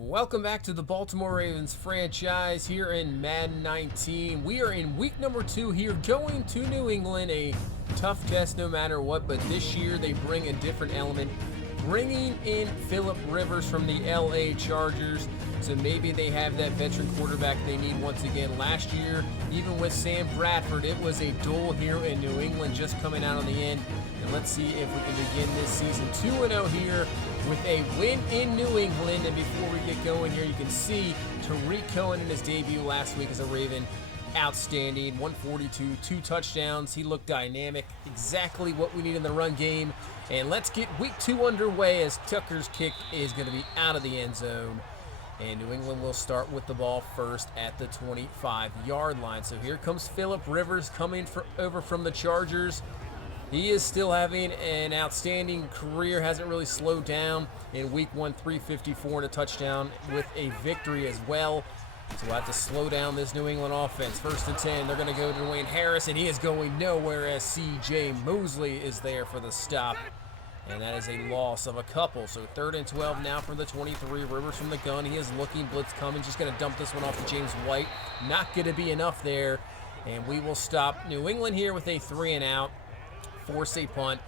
Welcome back to the Baltimore Ravens franchise here in Madden 19. We are in week number 2 here, going to New England, a tough test no matter what, but this year they bring a different element, bringing in Phillip Rivers from the LA Chargers. So maybe they have that veteran quarterback they need once again. Last year, even with Sam Bradford, it was a duel here in New England, just coming out on the end. And let's see if we can begin this season 2-0 here with a win in New England. And before we get going here, you can see Tariq Cohen in his debut last week as a Raven. Outstanding, 142, 2 touchdowns. He looked dynamic, exactly what we need in the run game. And let's get week 2 underway as Tucker's kick is going to be out of the end zone. And New England will start with the ball first at the 25-yard line. So here comes Phillip Rivers coming over from the Chargers. He is still having an outstanding career, hasn't really slowed down. In week 1, 354 and a touchdown with a victory as well. So we'll have to slow down this New England offense. 1st and 10, they're going to go to Dwayne Harris, and he is going nowhere as C.J. Mosley is there for the stop. And that is a loss of a couple. So 3rd and 12 now from the 23. Rivers from the gun. He is looking, blitz coming. Just going to dump this one off to James White. Not going to be enough there. And we will stop New England here with a 3-and-out. Force a punt.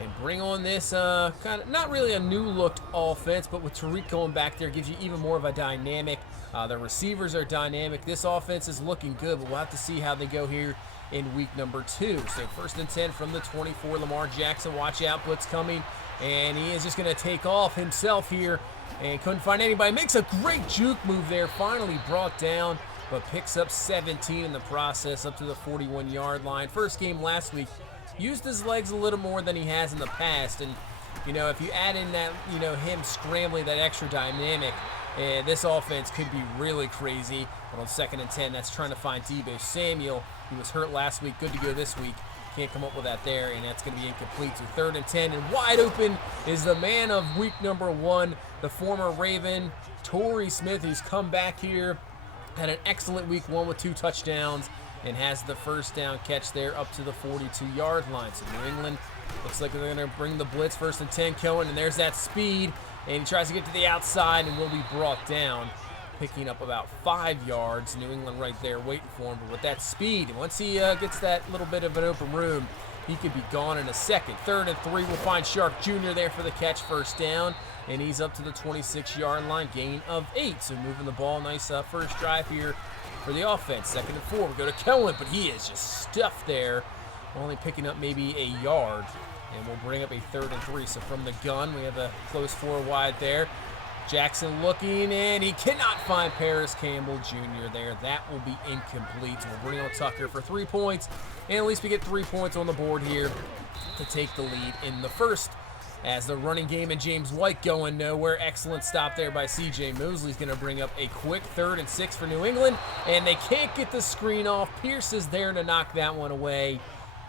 And bring on this kind of not really a new looked offense, but with Tariq going back there, gives you even more of a dynamic. The receivers are dynamic. This offense is looking good, but we'll have to see how they go here in week number 2. So 1st and 10 from the 24. Lamar Jackson, watch out, blitz coming. And he is just going to take off himself here and couldn't find anybody. Makes a great juke move there, finally brought down, but picks up 17 in the process up to the 41-yard line. First game last week, used his legs a little more than he has in the past. And, you know, if you add in that, you know, him scrambling, that extra dynamic, this offense could be really crazy. But on 2nd and 10, that's trying to find Deebo Samuel. He was hurt last week, good to go this week. Can't come up with that there, and that's going to be incomplete. So 3rd and 10, and wide open is the man of week number 1, the former Raven, Torrey Smith, who's come back here. Had an excellent week 1 with 2 touchdowns and has the first down catch there up to the 42-yard line. So New England looks like they're going to bring the blitz. 1st and 10, Cohen, and there's that speed. And he tries to get to the outside and will be brought down, picking up about 5 yards. New England right there waiting for him. But with that speed, once he gets that little bit of an open room, he could be gone in a second. 3rd and 3, we'll find Shark Jr. there for the catch, first down. And he's up to the 26-yard line, gain of 8. So moving the ball, nice first drive here for the offense. 2nd and 4, we go to Cohen, but he is just stuffed there, only picking up maybe a yard. And we'll bring up a 3rd and 3. So from the gun, we have a close 4 wide there. Jackson looking, and he cannot find Paris Campbell Jr. there. That will be incomplete. So we'll bring on Tucker for 3 points, and at least we get 3 points on the board here to take the lead in the first. As the running game and James White going nowhere. Excellent stop there by C.J. Mosley's going to bring up a quick 3rd and 6 for New England, and they can't get the screen off. Pierce is there to knock that one away.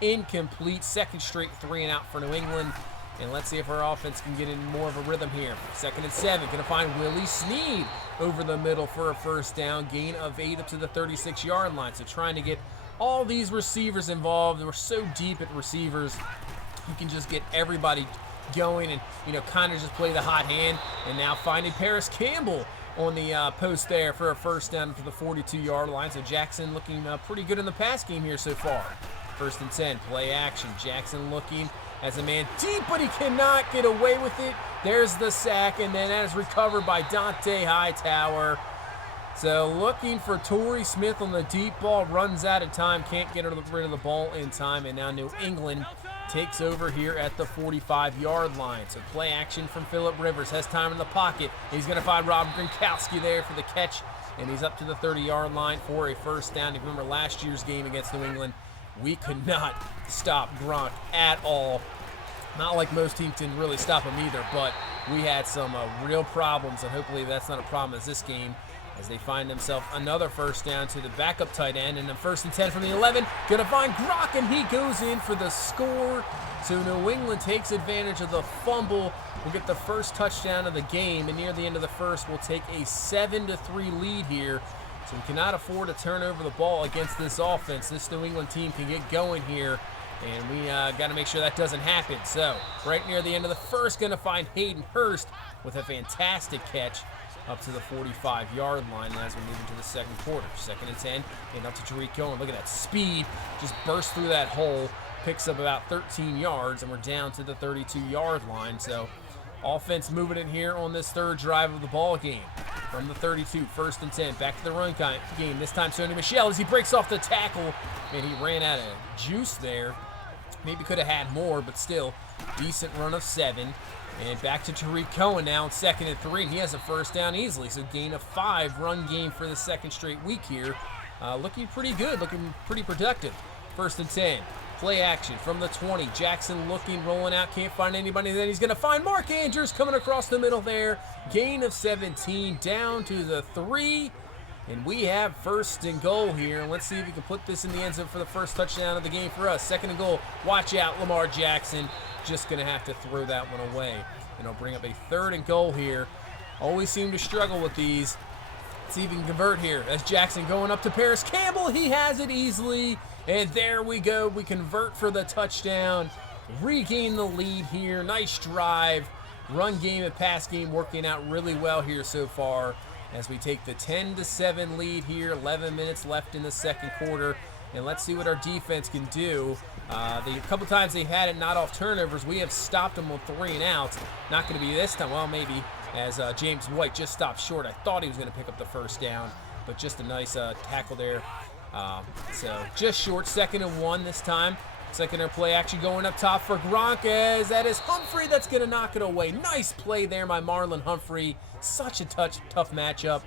Incomplete. 2nd straight 3-and-out for New England. And let's see if our offense can get in more of a rhythm here. 2nd and 7. Going to find Willie Snead over the middle for a first down. Gain of 8 up to the 36-yard line. So trying to get all these receivers involved. We're so deep at receivers. You can just get everybody going and, you know, kind of just play the hot hand. And now finding Paris Campbell on the post there for a first down to the 42-yard line. So Jackson looking pretty good in the pass game here so far. 1st and 10, play action. Jackson looking as a man deep, but he cannot get away with it. There's the sack, and then that is recovered by Dante Hightower. So looking for Torrey Smith on the deep ball, runs out of time, can't get rid of the ball in time, and now New England takes over here at the 45-yard line. So play action from Phillip Rivers, has time in the pocket. He's going to find Rob Gronkowski there for the catch, and he's up to the 30-yard line for a first down. If you remember last year's game against New England, we could not stop Gronk at all. Not like most teams didn't really stop him either, but we had some real problems, and hopefully that's not a problem as this game, as they find themselves another first down to the backup tight end. And then 1st and 10 from the 11, gonna find Gronk, and he goes in for the score. So New England takes advantage of the fumble. We'll get the first touchdown of the game, and near the end of the first, we'll take a 7-3 lead here. So we cannot afford to turn over the ball against this offense. This New England team can get going here, and we got to make sure that doesn't happen. So right near the end of the first, going to find Hayden Hurst with a fantastic catch. up to the 45-yard line as we move into the second quarter. 2nd and 10, and up to Tariq Cohen. Look at that speed, just burst through that hole, picks up about 13 yards, and we're down to the 32-yard line. So offense moving in here on this 3rd drive of the ball game. From the 32, 1st and 10, back to the run game. This time Sony Michel as he breaks off the tackle, and he ran out of juice there. Maybe could have had more, but still, decent run of 7. And back to Tariq Cohen now in 2nd and 3, and he has a first down easily. So gain of 5, run game for the 2nd straight week here. Looking pretty good, looking pretty productive. 1st and 10, play action from the 20. Jackson looking, rolling out, can't find anybody. Then he's going to find Mark Andrews coming across the middle there. Gain of 17, down to the 3. And we have 1st and goal here. Let's see if we can put this in the end zone for the first touchdown of the game for us. 2nd and goal. Watch out, Lamar Jackson. Just going to have to throw that one away. And it'll bring up a 3rd and goal here. Always seem to struggle with these. Let's see if we can convert here. As Jackson going up to Paris Campbell. He has it easily. And there we go. We convert for the touchdown. Regain the lead here. Nice drive. Run game and pass game working out really well here so far, as we take the 10-7 lead here. 11 minutes left in the second quarter, and let's see what our defense can do. The couple times they've had it not off turnovers, we have stopped them on 3 and outs. Not going to be this time. Well, maybe, as James White just stopped short. I thought he was going to pick up the first down, but just a nice tackle there. So just short. 2nd and 1 this time. 2nd and play action going up top for Gronk, as that is Humphrey that's going to knock it away. Nice play there by Marlon Humphrey. Such a tough matchup.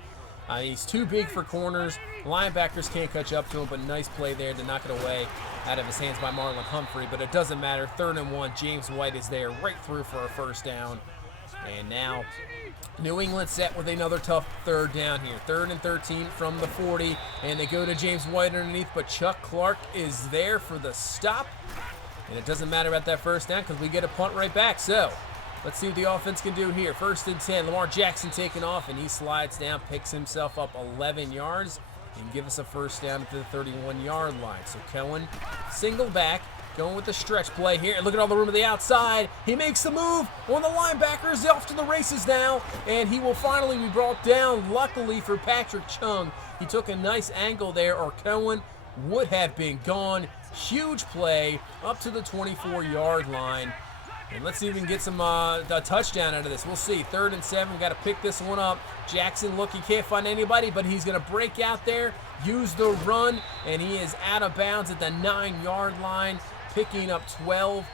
He's too big for corners. Linebackers can't catch up to him, but nice play there to knock it away out of his hands by Marlon Humphrey. But it doesn't matter. 3rd and 1. James White is there right through for a first down. And now New England set with another tough 3rd down here. 3rd and 13 from the 40. And they go to James White underneath, but Chuck Clark is there for the stop. And it doesn't matter about that first down because we get a punt right back. So let's see what the offense can do here. 1st and 10. Lamar Jackson taking off, and he slides down, picks himself up 11 yards, and give us a first down at the 31-yard line. So Cohen, single back, going with the stretch play here. Look at all the room on the outside. He makes the move on the linebackers, off to the races now, and he will finally be brought down. Luckily for Patrick Chung, he took a nice angle there, or Cohen would have been gone. Huge play up to the 24-yard line. And let's see if we can get some a touchdown out of this. We'll see. 3rd and 7. We've got to pick this one up. Jackson, look, he can't find anybody, but he's going to break out there, use the run, and he is out of bounds at the 9-yard line, picking up 12,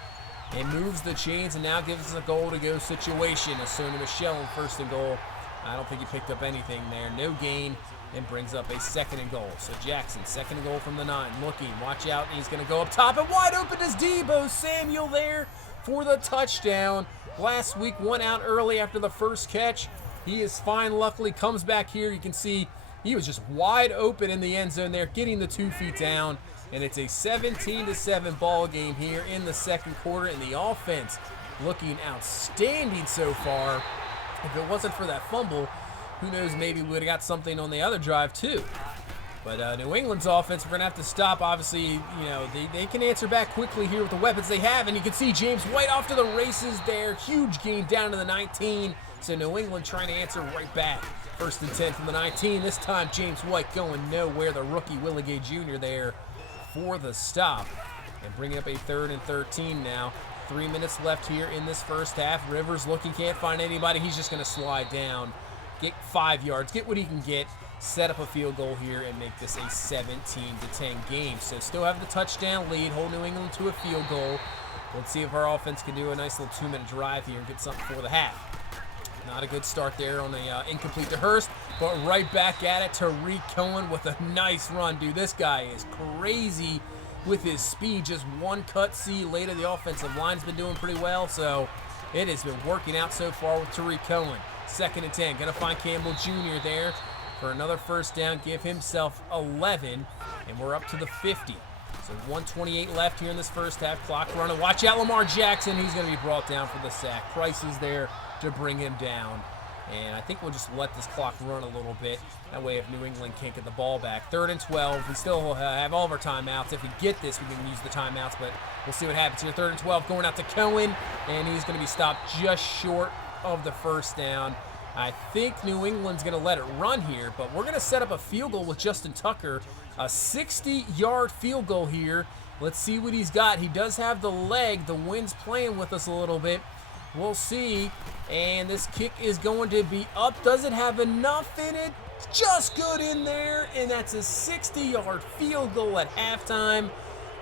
and moves the chains, and now gives us a goal-to-go situation. As Sony Michel in 1st and goal. I don't think he picked up anything there. No gain, and brings up a 2nd and goal. So Jackson, 2nd and goal from the 9. Looking, watch out, and he's going to go up top, and wide open is Deebo Samuel there for the touchdown. Last week went out early after the first catch. He is fine, luckily comes back here. You can see he was just wide open in the end zone there, getting the 2 feet down. And it's a 17-7 ball game here in the second quarter, and the offense looking outstanding so far. If it wasn't for that fumble, who knows, maybe we would have got something on the other drive too. But New England's offense, we're going to have to stop. Obviously, you know, they can answer back quickly here with the weapons they have. And you can see James White off to the races there. Huge gain down to the 19. So New England trying to answer right back. 1st and 10 from the 19. This time James White going nowhere. The rookie Willie Gay Jr. there for the stop. And bringing up a 3rd and 13 now. 3 minutes left here in this first half. Rivers looking, can't find anybody. He's just going to slide down. Get 5 yards. Get what he can get. Set up a field goal here and make this a 17-10 game. So still have the touchdown lead, hold New England to a field goal. Let's see if our offense can do a nice little 2-minute drive here and get something for the half. Not a good start there on a incomplete to Hurst, but right back at it. Tariq Cohen with a nice run. Dude, this guy is crazy with his speed. Just one cut. See later, the offensive line's been doing pretty well, so it has been working out so far with Tariq Cohen. 2nd and 10. Gonna find Campbell Jr. there for another first down, give himself 11, and we're up to the 50. So 1:28 left here in this first half. Clock running. Watch out, Lamar Jackson. He's going to be brought down for the sack. Price is there to bring him down. And I think we'll just let this clock run a little bit. That way, if New England can't get the ball back. 3rd and 12. We still have all of our timeouts. If we get this, we can use the timeouts, but we'll see what happens here. 3rd and 12 going out to Cohen, and he's going to be stopped just short of the first down. I think New England's going to let it run here, but we're going to set up a field goal with Justin Tucker. A 60-yard field goal here. Let's see what he's got. He does have the leg. The wind's playing with us a little bit. We'll see. And this kick is going to be up. Does it have enough in it? Just good in there. And that's a 60-yard field goal at halftime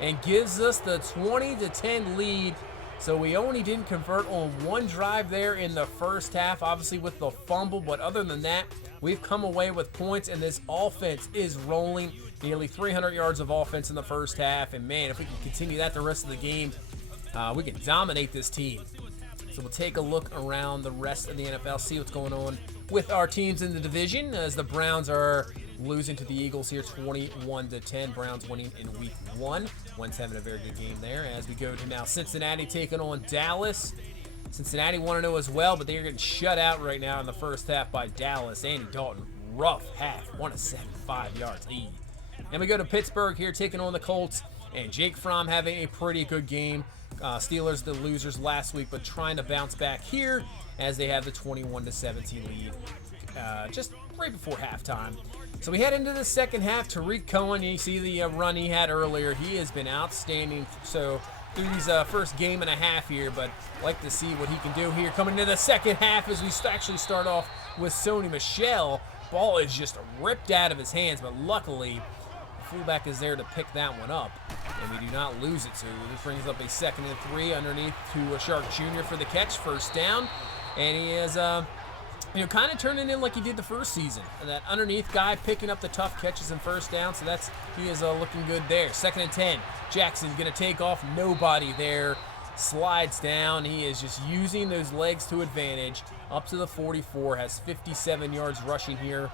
and gives us the 20-10 lead. So we only didn't convert on one drive there in the first half, obviously with the fumble. But other than that, we've come away with points, and this offense is rolling. Nearly 300 yards of offense in the first half. And, man, if we can continue that the rest of the game, we can dominate this team. So we'll take a look around the rest of the NFL, see what's going on with our teams in the division as the Browns are losing to the Eagles here 21-10. Browns winning in week 1. Wentz having a very good game there. As we go to now Cincinnati taking on Dallas. Cincinnati 1-0 as well, but they're getting shut out right now in the first half by Dallas. Andy Dalton, rough half, 1-75 yards lead. Then we go to Pittsburgh here taking on the Colts, and Jake Fromm having a pretty good game. Steelers the losers last week, but trying to bounce back here as they have the 21-17 lead just right before halftime. So we head into the second half. Tariq Cohen, you see the run he had earlier. He has been outstanding so through these first game and a half here, but like to see what he can do here coming into the second half as we actually start off with Sony Michel. Ball is just ripped out of his hands, but luckily the fullback is there to pick that one up, and we do not lose it. So this brings up a 2nd and 3 underneath to Shark Jr. for the catch, first down, and he is kind of turning in like he did the first season. That underneath guy picking up the tough catches and first down, so he is looking good there. 2nd and 10. Jackson's going to take off. Nobody there. Slides down. He is just using those legs to advantage. Up to the 44. Has 57 yards rushing here.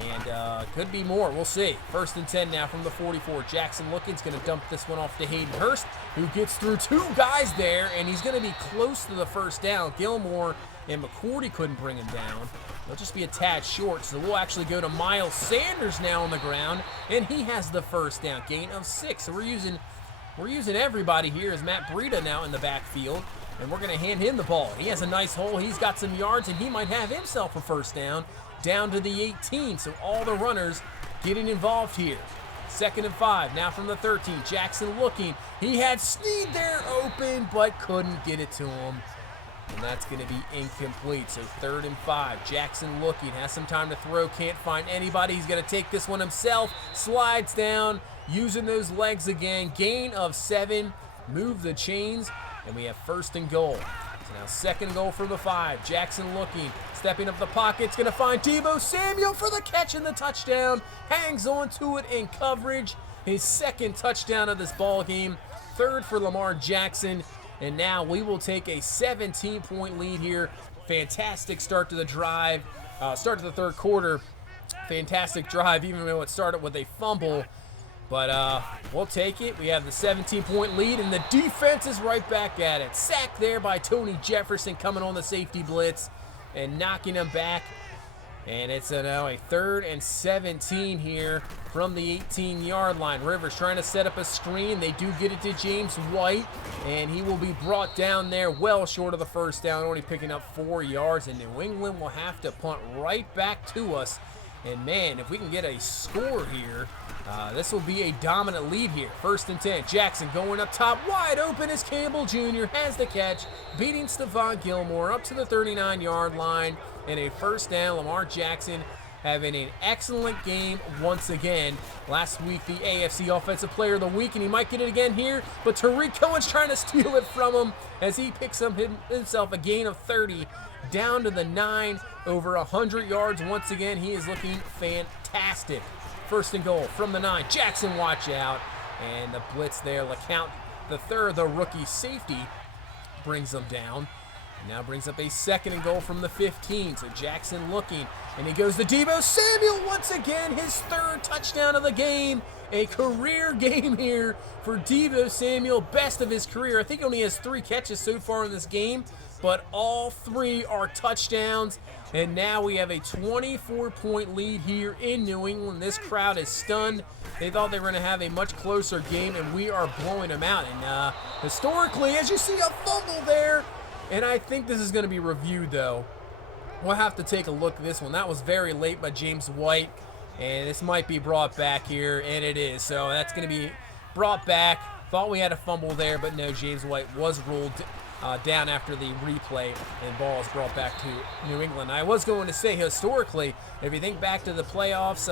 And could be more. We'll see. 1st and 10 now from the 44. Jackson looking. He's going to dump this one off to Hayden Hurst, who gets through 2 guys there, and he's going to be close to the first down. Gilmore and McCourty couldn't bring him down. They'll just be a tad short, so we'll actually go to Miles Sanders now on the ground, and he has the first down, gain of 6. So we're using everybody here as Matt Breida now in the backfield, and we're going to hand him the ball. He has a nice hole. He's got some yards, and he might have himself a first down down to the 18. So all the runners getting involved here. 2nd and 5, now from the 13. Jackson looking. He had Snead there open, but couldn't get it to him. And that's going to be incomplete. So 3rd and 5. Jackson looking. Has some time to throw. Can't find anybody. He's going to take this one himself. Slides down. Using those legs again. Gain of 7. Move the chains. And we have 1st and goal. So now 2nd goal for the 5. Jackson looking. Stepping up the pocket. It's going to find Deebo Samuel for the catch and the touchdown. Hangs on to it in coverage. His 2nd touchdown of this ball game. 3rd for Lamar Jackson. And now we will take a 17-point lead here. Fantastic start to the drive. Start to the 3rd quarter. Fantastic drive, even though it started with a fumble. But we'll take it. We have the 17-point lead, and the defense is right back at it. Sacked there by Tony Jefferson coming on the safety blitz and knocking him back. And it's now a 3rd and 17 here from the 18-yard line. Rivers trying to set up a screen. They do get it to James White, and he will be brought down there well short of the first down, only picking up 4 yards. And New England will have to punt right back to us. And, man, if we can get a score here, this will be a dominant lead here. 1st and 10. Jackson going up top. Wide open as Campbell Jr. has the catch, beating Stephon Gilmore up to the 39-yard line. And a first down. Lamar Jackson having an excellent game once again. Last week, the AFC Offensive Player of the Week, and he might get it again here. But Tariq Cohen's trying to steal it from him as he picks up himself a gain of 30 down to the 9, over 100 yards. Once again, he is looking fantastic. 1st and goal from the 9. Jackson, watch out. And the blitz there. LeCount, the 3rd, the rookie safety, brings them down. Now brings up a 2nd and goal from the 15. So Jackson looking, and he goes to Deebo Samuel once again, his 3rd touchdown of the game. A career game here for Deebo Samuel, best of his career. I think he only has 3 catches so far in this game, but all 3 are touchdowns. And now we have a 24-point lead here in New England. This crowd is stunned. They thought they were going to have a much closer game, and we are blowing them out. And historically, as you see, a fumble there. And I think this is going to be reviewed, though. We'll have to take a look at this one. That was very late by James White, and this might be brought back here, and it is. So that's going to be brought back. Thought we had a fumble there, but no, James White was ruled down after the replay, and ball is brought back to New England. I was going to say, historically, if you think back to the playoffs,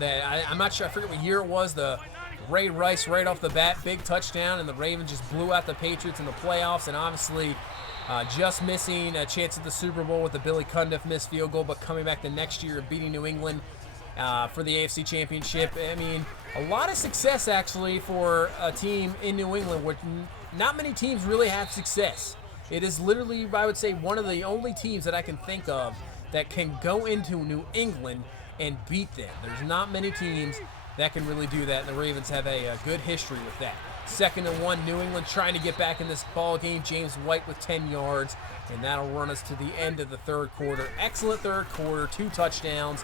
I'm not sure, I forget what year it was, the Ray Rice right off the bat, big touchdown, and the Ravens just blew out the Patriots in the playoffs, and obviously just missing a chance at the Super Bowl with the Billy Cundiff missed field goal, but coming back the next year and beating New England for the AFC Championship. I mean, a lot of success, actually, for a team in New England, which not many teams really have success. It is literally, I would say, one of the only teams that I can think of that can go into New England and beat them. There's not many teams that can really do that, and the Ravens have a good history with that. 2nd and 1, New England trying to get back in this ball game. James White with 10 yards, and that'll run us to the end of the third quarter. Excellent third quarter, 2 touchdowns,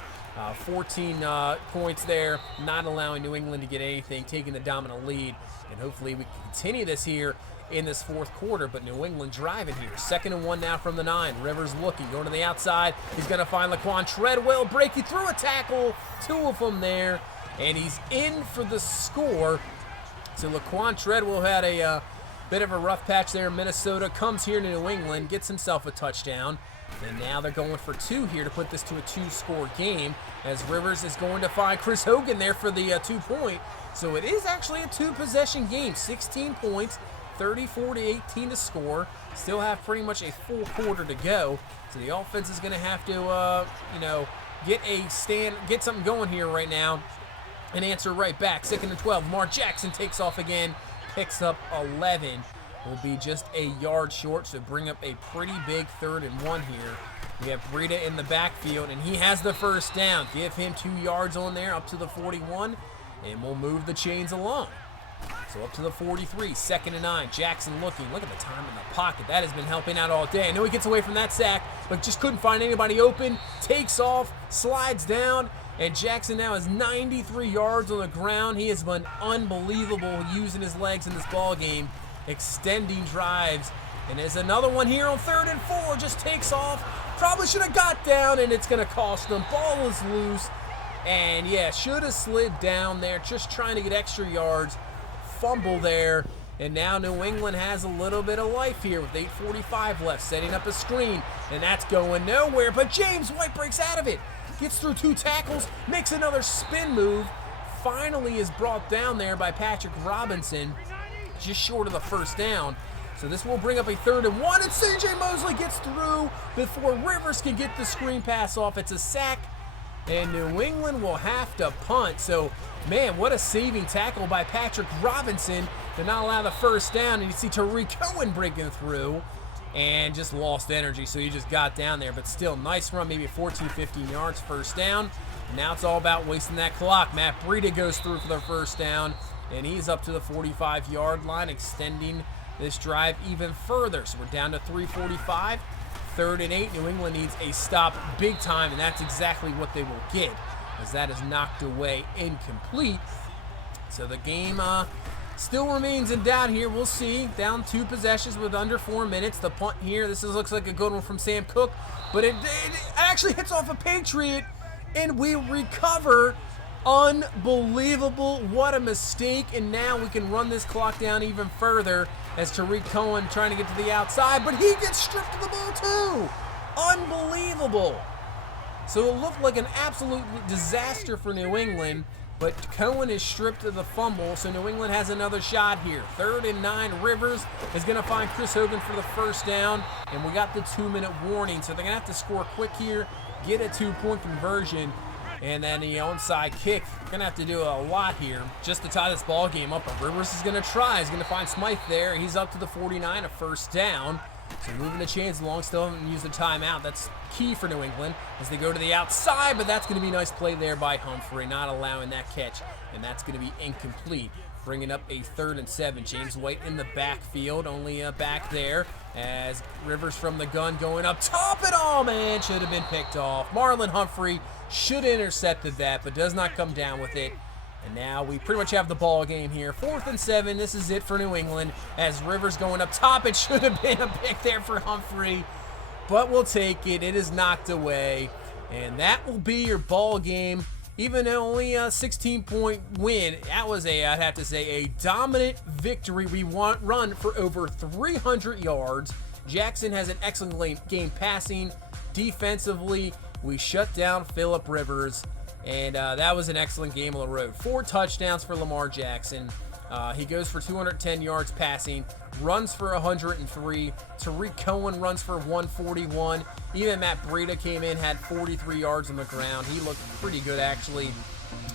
14 points there, not allowing New England to get anything, taking the dominant lead, and hopefully we can continue this here in this fourth quarter, but New England driving here. 2nd and 1 now from the 9. Rivers looking, going to the outside. He's going to find Laquan Treadwell, breaking through a tackle, 2 of them there, and he's in for the score. So Laquan Treadwell had a bit of a rough patch there in Minnesota, comes here to New England, gets himself a touchdown, and now they're going for 2 here to put this to a 2-score game, as Rivers is going to find Chris Hogan there for the 2-point. So it is actually a 2-possession game, 16 points, 34-18 to score. Still have pretty much a full quarter to go, so the offense is going to have to, get something going here right now, and answer right back. 2nd and 12. Mark Jackson takes off again, picks up 11. Will be just a yard short, so bring up a pretty big 3rd and 1 here. We have Breida in the backfield, and he has the first down. Give him 2 yards on there, up to the 41, and we'll move the chains along. So up to the 43, 2nd and 9. Jackson looking. Look at the time in the pocket. That has been helping out all day. I know he gets away from that sack, but just couldn't find anybody open. Takes off, slides down, and Jackson now has 93 yards on the ground. He has been unbelievable using his legs in this ball game, extending drives. And there's another one here on 3rd and 4. Just takes off. Probably should have got down, and it's going to cost them. Ball is loose. And, yeah, should have slid down there, just trying to get extra yards. Fumble there, and now New England has a little bit of life here with 8:45 left, setting up a screen, and that's going nowhere, but James White breaks out of it, gets through 2 tackles, makes another spin move, finally is brought down there by Patrick Robinson, just short of the first down. So this will bring up a 3rd and 1, and C.J. Mosley gets through before Rivers can get the screen pass off. It's a sack, and New England will have to punt. So, man, what a saving tackle by Patrick Robinson to not allow the first down. And you see Tariq Cohen breaking through and just lost energy. So he just got down there. But still, nice run, maybe 14, 15 yards, first down. And now it's all about wasting that clock. Matt Breida goes through for the first down, and he's up to the 45-yard line, extending this drive even further. So we're down to 3:45. 3rd and 8. New England needs a stop big time, and that's exactly what they will get, as that is knocked away incomplete. So the game still remains in doubt here. We'll see. Down 2 possessions with under 4 minutes. The punt here, looks like a good one from Sam Cook, but it actually hits off a Patriot, and we recover. Unbelievable. What a mistake. And now we can run this clock down even further as Tariq Cohen trying to get to the outside, but he gets stripped of the ball too. Unbelievable. So it looked like an absolute disaster for New England, but Cohen is stripped of the fumble, so New England has another shot here. 3rd and 9. Rivers is going to find Chris Hogan for the first down, and we got the 2-minute warning, so they're going to have to score quick here, get a 2-point conversion, and then the onside kick. Going to have to do a lot here just to tie this ball game up. But Rivers is going to try. He's going to find Smythe there. He's up to the 49, a first down. So moving the chains along, still haven't used the timeout. That's key for New England as they go to the outside, but that's going to be a nice play there by Humphrey, not allowing that catch, and that's going to be incomplete. Bringing up a 3rd and 7. James White in the backfield, only back there as Rivers from the gun going up top, and oh man, should have been picked off. Marlon Humphrey should have intercepted that, but does not come down with it. And now we pretty much have the ball game here. 4th and 7. This is it for New England as Rivers going up top. It should have been a pick there for Humphrey. but we'll take it. It is knocked away, and that will be your ball game. Even only a 16-point win, that was I'd have to say, a dominant victory. We run for over 300 yards. Jackson has an excellent game passing. Defensively, we shut down Phillip Rivers, and that was an excellent game on the road. 4 touchdowns for Lamar Jackson. He goes for 210 yards passing, runs for 103. Tariq Cohen runs for 141. Even Matt Breida came in, had 43 yards on the ground. He looked pretty good, actually.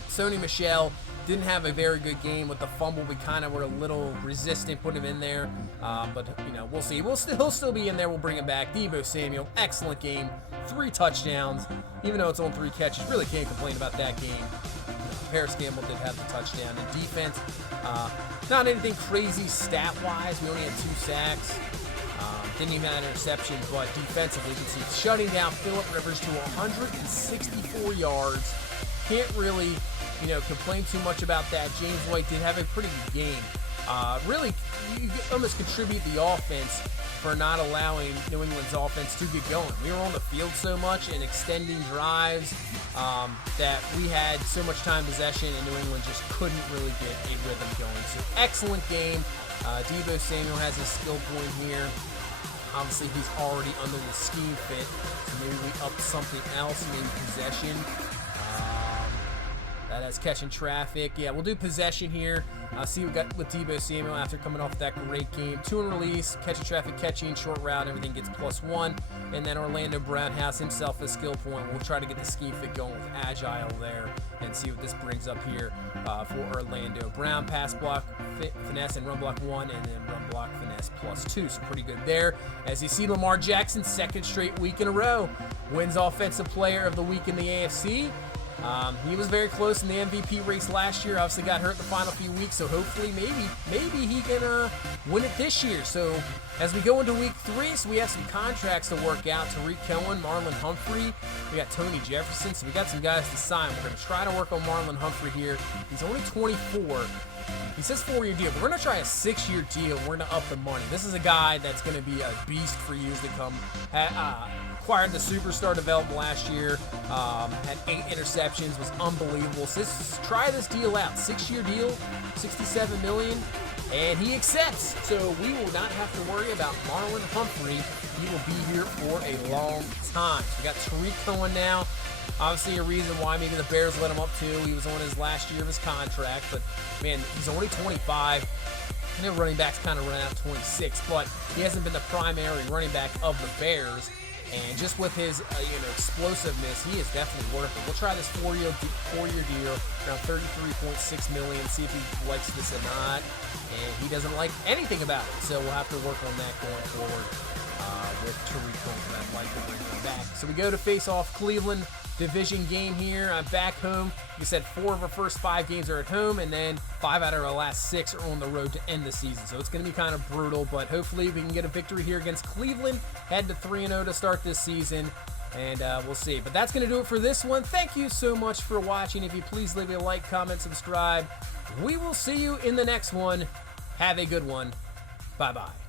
Sony Michel didn't have a very good game with the fumble. We kind of were a little resistant putting him in there, but we'll see. He'll still be in there. We'll bring him back. Deebo Samuel, excellent game, 3 touchdowns. Even though it's on 3 catches, really can't complain about that game. Paris Campbell did have the touchdown. And defense, not anything crazy stat-wise. We only had 2 sacks. Didn't even have an interception, but defensively, you can see shutting down Phillip Rivers to 164 yards. Can't really, complain too much about that. James White did have a pretty good game. Really, you almost contribute the offense for not allowing New England's offense to get going. We were on the field so much and extending drives that we had so much time possession, and New England just couldn't really get a rhythm going. So excellent game. Deebo Samuel has his skill point here. Obviously, he's already under the scheme fit, so maybe we up something else, maybe possession. That has catching traffic. Yeah, we'll do possession here. See what we got with Deebo Samuel after coming off that great game. 2 in release, catching traffic, catching, short route, everything gets +1. And then Orlando Brown has himself a skill point. We'll try to get the scheme fit going with agile there and see what this brings up here for Orlando. Brown pass block, finesse, and run block 1, and then run block finesse +2. So pretty good there. As you see, Lamar Jackson, 2nd straight week in a row, wins Offensive Player of the Week in the AFC. He was very close in the MVP race last year. Obviously got hurt in the final few weeks, so hopefully maybe he can win it this year. So as we go into week 3, so we have some contracts to work out. Tariq Cohen, Marlon Humphrey, we got Tony Jefferson, so we got some guys to sign. We're going to try to work on Marlon Humphrey here. He's only 24. He says 4-year deal, but we're going to try a 6-year deal. We're going to up the money. This is a guy that's going to be a beast for years to come. Acquired the superstar development last year, had 8 interceptions, was unbelievable. So try this deal out. 6-year deal, $67 million, and he accepts. So we will not have to worry about Marlon Humphrey. He will be here for a long time. So we got Tariq Cohen now. Obviously a reason why maybe the Bears let him up too. He was on his last year of his contract, but man, he's only 25. I know running backs kind of run out 26, but he hasn't been the primary running back of the Bears. And just with his explosiveness, he is definitely worth it. We'll try this 4-year deal, around $33.6 million, see if he likes this or not. And he doesn't like anything about it, so we'll have to work on that going forward with Tariq Cohen. I'd like to bring him back. So we go to face off Cleveland. Division game here. I'm back home. Like I said, 4 of our first 5 games are at home, and then 5 out of our last 6 are on the road to end the season. So it's going to be kind of brutal, but hopefully we can get a victory here against Cleveland. Head to 3-0 to start this season, and we'll see. But that's going to do it for this one. Thank you so much for watching. If you please leave a like, comment, subscribe. We will see you in the next one. Have a good one. Bye-bye.